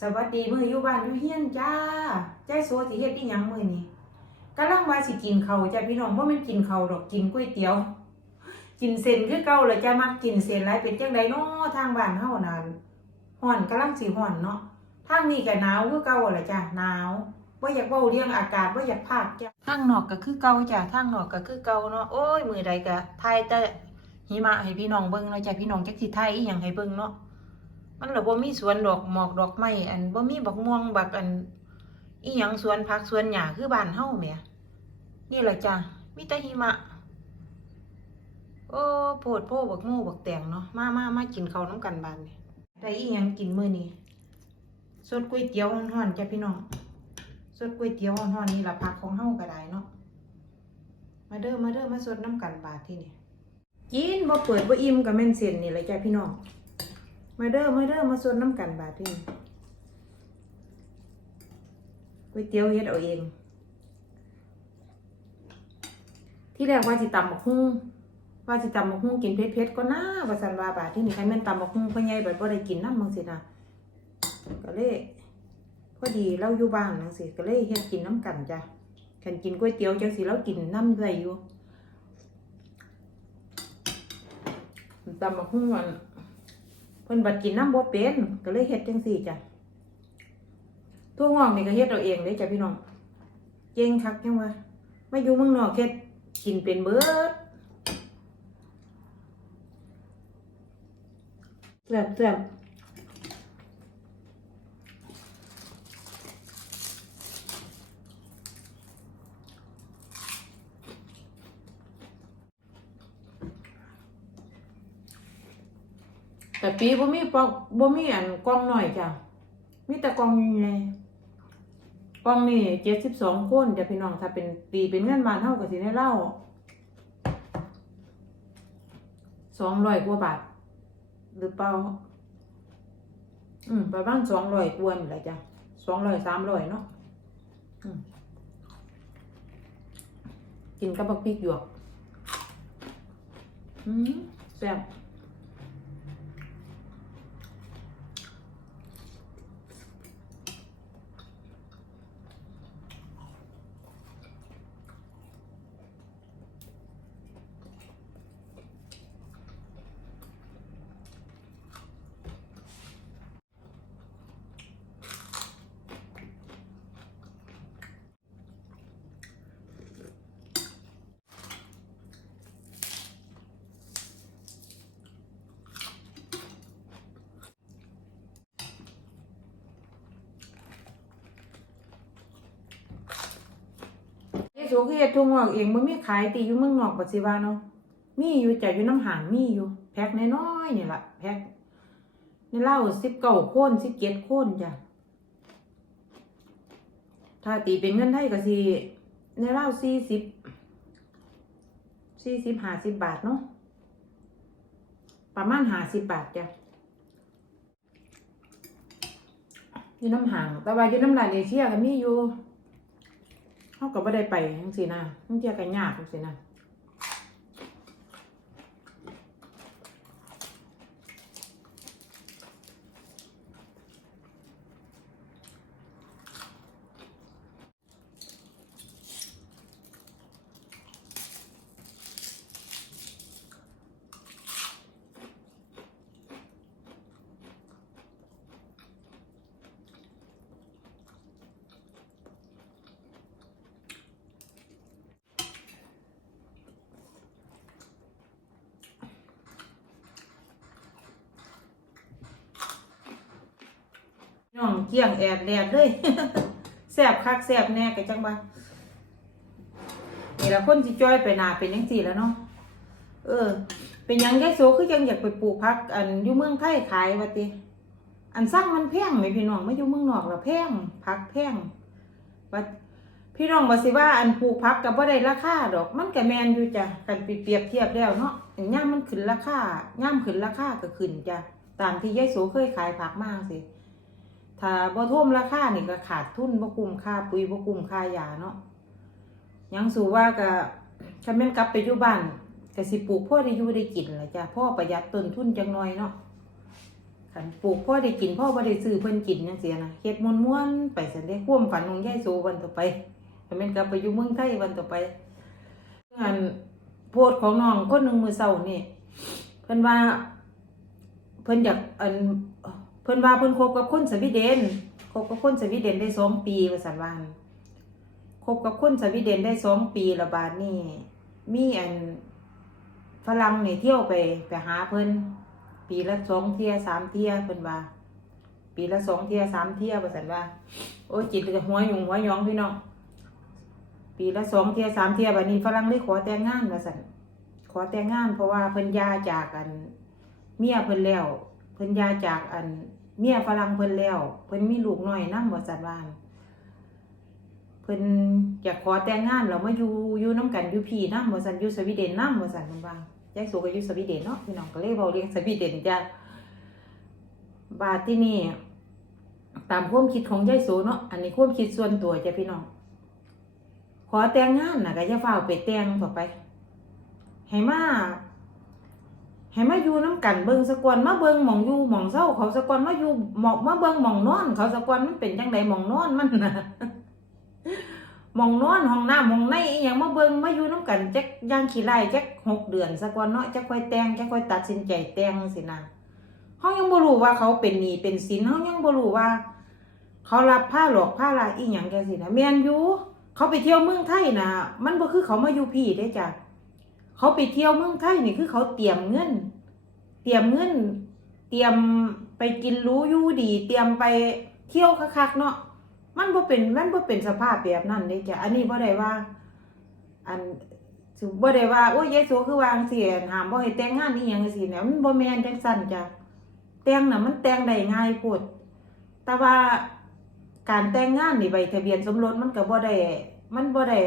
สวัสดีมืออยู่บ้านอยู่เฮียนจ้าใจโซสิเฮ็ดอีหยังมือนี้กำลังว่าสิกินเขาจ้าพี่น้องบ่แม่นกินเขาดอกกินก๋วยเตี๋ยว กินเส้นคือเก่าเลยจ้ามักกินเส้นหลายเป็นจังไดน้อทางบ้านเฮานั่นฮ้อนกำลังสิฮ้อนเนาะทางนี้ก็หนาวคือเก่าล่ะจ้าหนาวบ่อยากเว้าเรื่องอากาศบ่อยากพากจ้าทางนอกก็คือเก่าจ้าทางนอกก็คือเก่าเนาะโอ้ยมือใดก็ถ่ายแต่หิมะให้พี่น้องเบิ่งเนาะจ้าพี่น้องจักสิถ่ายอีหยังให้เบิ่งเนาะ มันละบ่มีสวนดอกหมอกดอกไม้อันบ่มีบักม่วงบักอันอีหยังสวนผักสวนหญ้าคือบ้านเฮาแหมนี่แหละจ้ะมีแต่หิมะ โอ้โพดโพบักโม่บักแตงเนาะมามามากินข้าวน้ำกันบานนี่ได้อีหยังกินมื้อนี้สดก๋วยเตี๋ยวฮ้อนๆจ้ะพี่น้องสดก๋วยเตี๋ยวฮ้อนๆนี่ละผักของเฮาก็ได้เนาะมาเด้อมาเด้อมาสดน้ำกันบาดที่นี่กินบ่เปิดบ่อิ่มก็แม่นเส้นนี่แหละจ้ะพี่น้อง มาเด้อมาเด้อมาส่วนน้ำกันบาทนี่ก๋วยเตี๋ยวเฮ็ดเอาเอง ที่แรกว่าสิตำบักหุ่งว่าสิตำบักหุ่งกินเผ็ดๆก็น่าว่าสันว่าบาทที่นี่ใครแม่นตำบักหุ่งพ่อใหญ่บัดบ่ได้กินน้ำมังสินะก็เลยพอดีเราอยู่บ้านจังซี่ก็เลยเฮ็ดกินน้ำกันจ้ะคันกินก๋วยเตี๋ยวจังสิเรากินน้ำได้อยู่ตำบักหุ่งมัน เพิ่นบัดกินน้ำบ่เป็นก็เลยเฮ็ดจังซี่จ้ะทั่วงอกนี่ก็เฮ็ดเอาเองเด้จ้ะพี่น้องเก่งคักจังว่ามาอยู่เมืองนอกเฮ็ดกินเป็นเบิดแซ่บแซ่บ แต่ปีบ่มีปอกบ่มีอันกล่องหน้อยจ้ะมีแต่กล่องใหญ่กล่องนี่72คนจ้ะพี่น้องถ้าเป็นปีเป็นเงินบานเฮาก็สิได้เล่า200กว่าบาทหรือเปล่า อืมประมาณ200กว่านี่แหละจ้ะ200 300เนาะอืมกินกับบักพริกหยวก อืมแซ่บ สูคือเฮ็ดทุ่งออกเองมันมีขายตีอยู่เมืองนอกปัจจุบันเนาะมีอยู่จ้ะอยู่น้ำหางมีอยู่ แพ็คน้อยๆนี่ละแพ็คนี่เหล้าสิบเก้าโคนสิบเจ็ดโคนจ้ะถ้าตีเป็นเงินไทยก็สิในเหล้าสี่สิบสี่สิบห้าสิบบาทเนาะประมาณห้าสิบบาทจ้ะอยู่น้ำหางแต่ว่าอยู่น้ำลายเอเชียก็มีอยู่ เขาก็ไม่ได้ไปจังสินะจังเที่ยก็ยากจังสินะ น้องเกี่ยงแอดแดดเลยแซบคักแซบแน่กันจังบ่นี่ละคนสิจ้อยไปนาเป็นจังซี่แล้วเนาะเออ เป็นยังยายโสคือยังอยากไปปลูกผัก อันอยู่เมืองไทยขายว่าติ อันสร้างมันแพงไหมพี่น้องไมาอยู่เมืองนอกแล้วแพงผักแพงว่าพี่น้องว่าสิว่าอันปลูกผักก็บ่ได้ราคาดอก มันก็แมนอยู่จ้ะกันเปรียบเทียบแล้วเนาะอันย่ามมันขึ้นราคาย่ามขึ้นราคาก็ขึ้นจ้ะตามที่ยายโสเคยขายผักมาจังซี่ ถ้าบ่ท่วมราคานี่ก็ขาดทุนบ่คุ้มค่าปุ๋ยบ่คุ้มค่ายาเนาะยังสูว่าก็คันแม่นกลับไปอยู่บ้านก็สิปลูกพ่อได้อยู่ได้กินล่ะจ้ะพ่อประหยัดต้นทุนจังหน้อยเนาะคันปลูกพ่อได้กินพ่อบ่ได้ซื้อเพิ่นกินจังซี่นะเฮ็ดม่วนๆไปซั่นเด้ความฝันของยายโสวันต่อไปก็แม่นกลับไปอยู่เมืองไทยวันต่อไปงานโพสต์ของน้องคนหนึงมื้อเช้านี่เพิ่นว่าเพิ่นอยากอัน เพิ่นว่าเพิ่นคบกับคนสวีเดนคบกับคนสวีเดนได้สองปีว่าซั่นว่าคบกับคนสวีเดนได้สองปีและบาดนี้มีอันฝรั่งเนี่เที่ยวไปไปหาเพิ่นปีละสองเที่ยสามเที่ยเพิ่นว่า ปีละสองเที่ยสามเที่ยว่าซั่นว่า โอ้จิตก็หัวยุงหัวยองพี่น้องปีละสองเที่ยสามเที่ยบัดนี้ฝรั่งเลยขอแต่งงานว่าซั่นขอแต่งงานเพราะว่าเพิ่นยาจากกัน เมียเพิ่นแล้ว เพิ่นยาจากอันเมียฝรั่งเพิ่นแล้ว เพิ่นมีลูกน้อยนำบ่ซั่นว่าเพิ่นอยากขอแต่งงานแล้วมาอยู่อยู่นํกันอยู่พี่นำบ่ซั่นอยู่สวีเดนนำบ่ซั่นเพิ่นว่ายายโสก็อยู่สวีเดนเนาะพี่น้องก็เลยเว้าเรื่องสวีเดนจ้ะบาที่นี่ตามความคิดของยายโสเนาะ อันนี้ความคิดส่วนตัวจ้ะพี่น้อง ขอแต่งงานน่ะก็อย่าฟ้าไปแต่งต่อไป ให้มา ให้มาอยู่น้ำกันเบิ่งสะกวนมาเบิ่งหมองอยู่หมองเศร้าเขาสะกวนมาอยู่หมอกมาเบิ่งหมองนอน เขาสะกวนมันเป็นจังไดหมองนอนมันนะหมองนอนห้องน้ำห้องในอีหยังมาเบิ่งมาอยู่น้ำกันจักย่างขี้ไล่จักหกเดือนสะกวนเนาะจักค่อยแต่งจักค่อยตัดสินใจแต่งสินะเฮายังบ่รู้ว่าเขาเป็นหนี้เป็นสินเฮายังบ่รู้ว่า เขารับผ้าหลอกผ้าลายอีหยังจังซี่นะแม่นอยู่เขาไปเที่ยวเมืองไทยน่ะมันบ่คือเขามาอยู่พี่เด้จ้ะ เขาไปเที่ยวเมืองไทยนี่คือเขาเตรียมเงิน เตรียมเงิน เตรียมไปกินรู้อยู่ดี เตรียมไปเที่ยวคักๆเนาะมันบ่เป็นมันบ่เป็นสภาพแบบนั้นเด้จ้ะอันนี้บ่ได้ว่า อันสิบ่ได้ว่าโอ้ยยายโสคือวาจั่งซี้ห้ามบ่ให้แต่งงานอีหยังจังซี่เนี่ยมันบ่แม่นจังซั่นจ้ะแต่งน่ะมันแต่งได้ง่ายโพดแต่ว่าการแต่งงานนี่ใบทะเบียนสมรสมันก็บ่ได้มันบ่ได้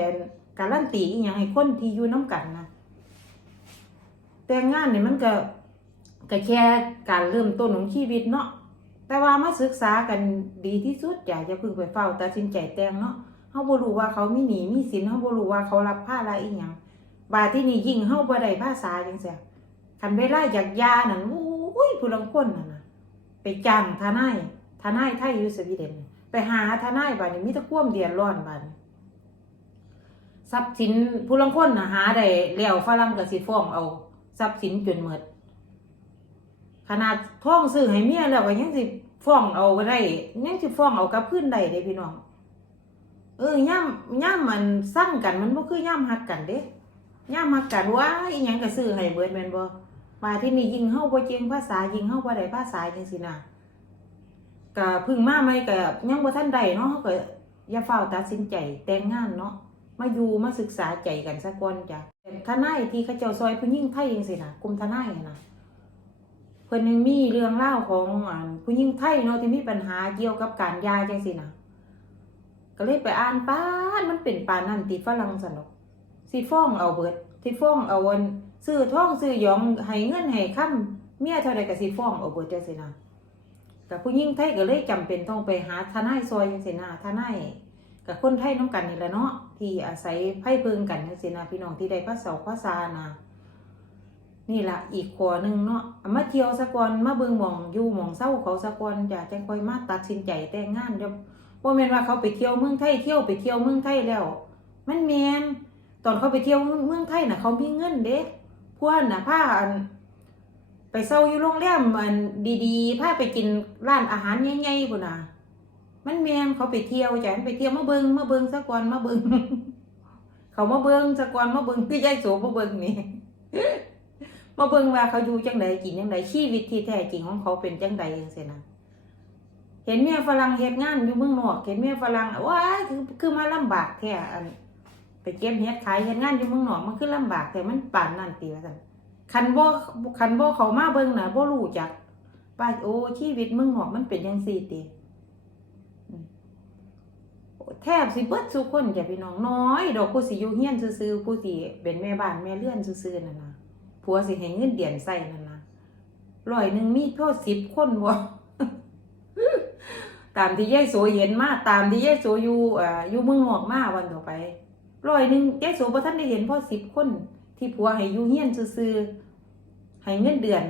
การันตีอีหยังให้คนที่อยู่นํกันนะ แต่งงานเนี่ยมันก็ก็แค่การเริ่มต้นของชีวิตเนาะแต่ว่ามาศึกษากันดีที่สุดอย่าจะพึ่งไปเฝ้าตัดสินใจแต่งเนาะเฮาบ่รู้ว่าเขามีหนี้มีสินเฮาบ่รู้ว่าเขารับภาระอีหยังบาที่นี่ยิ่งเฮาบ่ได้ภาษาจังซี่คันเวลาอยากยานั่นโอ้ยผู้ลางคนนั่นน่ะไปจ้างทนายทนายไทยอยู่สวีเดนไปหาทนายบาดนี้มีแต่ความเดือดร้อนบาดทรัพย์สินผู้ลางคนน่ะหาได้แล้วฝรั่งก็สิฟ้องเอา ทรัพย์สินจนหมดขนาดท้องซื้อให้เมียแล้วก็ยังสิฟ้องเอาได้ยังสิฟ้องเอากับพื้นได้เด้พี่น้อง เออย่ำย่ำมันสร้างกันมันบ่คือย่ำฮักกันเด้ย่ำฮักกันว่าอีหยังก็ซื้อให้เบิดแม่นบ่มาที่นี่ยิงเฮาบ่เก่งภาษายิงเฮาบ่ได้ภาษาจังซี่นะก็พึ่งมาใหม่ก็ยังบ่ทันได้เนาะเฮาก็อย่าเฝ้าวตัดสินใจแต่งงานเนาะ มาอยู่มาศึกษาใจกันสักก่อนจ้ะทนายที่เขาเจ้าซอยผู้หญิงไทยจังซี่นะกลุ่มทนายนะเพิ่อนยังมีเรื่องเล่าของผู้หญิงไทยเนาะที่มีปัญหาเกี่ยวกับการยาจังซี่นะก็เลยไปอ่านป้านมันเป็นปานนั่นติฝรั่งสนอกสิฟ้องเอาเบิดสิฟ้องเอาวันซื้อท่องซื้อยองให้เงินให้ค้ำเมียเท่าใดก็สิฟ้องเอาเบิดจังซี่นะแต่ผู้หญิงไทยก็เลยจำเป็นต้องไปหาทนายซอยจังซี่นะทนายกับคนไทยน้ำกันนี่แหละเนาะ ที่อาศัยไพ่พิงกันจังซี่นะพี่น้องที่ได้ภาษาภาษานะนี่ละอีกขวหนึ่งเนาะมาเที่ยวสะกอนมาเบิงหมองอยู่หมองเศร้าเขาสะกอนจะจังค่อยมาตัดสินใจแต่งงานเดี๋ยวบ่แม่นว่าเขาไปเที่ยวเมืองไทยเที่ยวไปเที่ยวเมืองไทยแล้ว มันแมนตอนเขาไปเที่ยวเมืองไทยน่ะเขามีเงินเด้พวกน่ะพาอันไปเซาอยู่โรงแรมอันดีๆพาไปกินร้านอาหารใหญ่ๆพุ่นน่ะ มันแมนเขาไปเที่ยวจ้ะมันไปเที่ยวมาเบิงมาเบิงสะก่อนมาเบิงเขามาเบิงสะก่อนมาเบิงคือยายโสมาเบิงนี่มาเบิงว่าเขาอยู่จังใดกินจังใดชีวิตที่แท้จริงของเขาเป็นจังใดจังซี่นะเห็นเมียฝรั่งเฮ็ดงานอยู่เมืองนอก เห็นเมียฝรั่งว้าคือคือมาลำบากแท้อันไปเก็บเฮ็ดขายเฮ็ดงานอยู่เมืองนอกมันคือลำบากแต่มันป่านนั่นติว่าซั่นคันบ่คันบ่เขามาเบิ่งน่ะบ่รู้จักว่าโอ้ชีวิตเมืองนอกมันเป็นจังซี่ติ แทบสิเบิดสุคนจ้ะพี่น้องน้อย ดอกผู้สิอยู่เฮียนซื่อๆผู้สิเป็นแม่บ้านแม่เรือนซื่อๆนั่นนะผัวสิให้เงินเดือนใส่นั่นนะร้อยหนึ่งมีเท่าสิบคนบ่ตามที่ยายโสเห็นมาตามที่ยายโสอยู่อ่าอยู่เมืองนอกมาวันต่อไปร้อยหนึ่งยายโสบ่ทันได้เห็นพ่อสิบคน ที่ผัวให้อยู่เฮียนซื่อๆให้เงินเดือน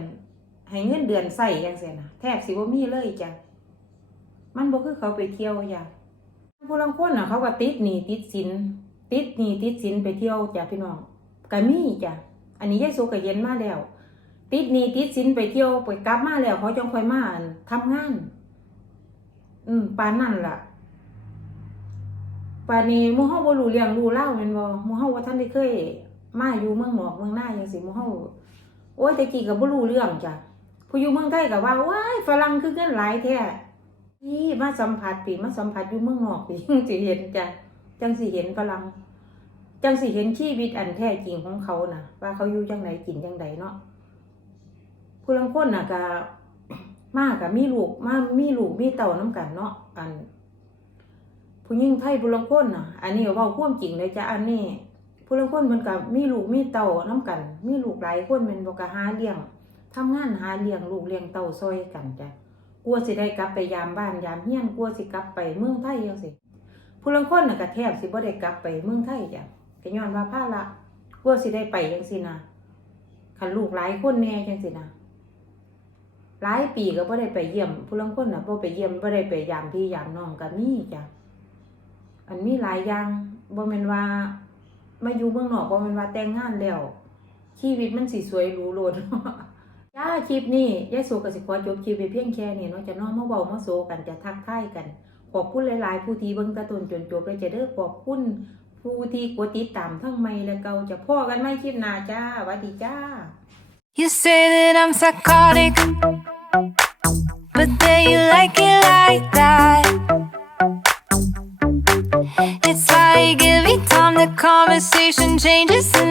ให้เงินเดือนใส่จังซี่นะแทบสิบ่มีเลยจ้ะมันบ่คือเขาไปเที่ยวจ้ะ ผู้ลางคนน่ะเขาก็ติดหนีติดสินติดหนีติดสินไปเที่ยวจ้ะพี่น้องก็มีจ้ะอันนี้ยายสุก็เย็นมาแล้ว ติดหนีติดสินไปเที่ยวไปกลับมาแล้วเขาจังค่อยมาอั่นทำงาน อืมปานนั่นล่ะปานนี้มู่เฮาบ่รู้เรื่องรู้ราแม่นบ่มู่เฮาว่าท่านได้เคยมาอยู่เมืองนอกเมืองหน้าจังซี่มู่เฮาโอ้ยต่กี้ก็บ่รู้เรื่องจ้ะผู้อยู่เมืองไทยก็ว่าว้ายฝรั่งคือเงินหลายแท้ นี่มาสัมผัสปีมาสัมผัสอยู่เมืองนอกปีจังสิเห็นจ้ะจังสิเห็นฝรั่งจังสิเห็นชีวิตอันแท้จริงของเขาน่ะ ว่าเขาอยู่จังไดกินจังไดเนาะผู้ลางคนน่ะก็มาก็มีลูกมามีลูกมีเต้านํกันเนาะอัน ผู้หญิงไทยผู้ลางคนน่ะ อันนี้ว้าความจริงเลยจ้ะอันนี้ผู้ลางคนมันก็มีลูกมีเต่าน้กัน มีลูกหลายคนมันบ่ก็หาเลี้ยงทำงานหาเลี้ยงลูกเลี้ยงเต่าซอยกันจ้ะ ลัวสิได้กลับไปยามบ้านยามเฮียนกลัวสิกลับไปเมืองไทยจังซี่ผู้ลางคนน่ะก็แทบสิบ่ได้กลับไปเมืองไทยจ้ะก็ย้อนว่าภาระกลัวสิได้ไปจังซี่นะคันลูกหลายคนแน่จังซี่นะหลายปีก็บ่ได้ไปเยี่ยม ผู้ลางคนน่ะบ่ไปเยี่ยมบ่ได้ไปยามพี่ยามน้องก็มีจ้ะอันมีหลายอย่างบ่แม่นว่ามาอยู่เมืองนอกบ่แม่นว่าแต่งงานแล้วชีวิตมันสิสวยหรูโลด จ้าคลิปนี้ยายโสก็สิขอจบคลิปไปเพียงแค่นี้เนาะจะน้อมมาเว้ามาโซกันจะทักทายกัน ขอบคุณหลาย ๆ ผู้ที่เบิ่งตะตนจนจบเลยจะเด้อขอบคุณผู้ที่กดติดตามทั้งใหม่และเก่าจะพ่อกันใหม่คลิปหน้าจ้าสวัสดีจ้า You say that I'm psychotic, but then you like it like that. It's like every time the conversation changes and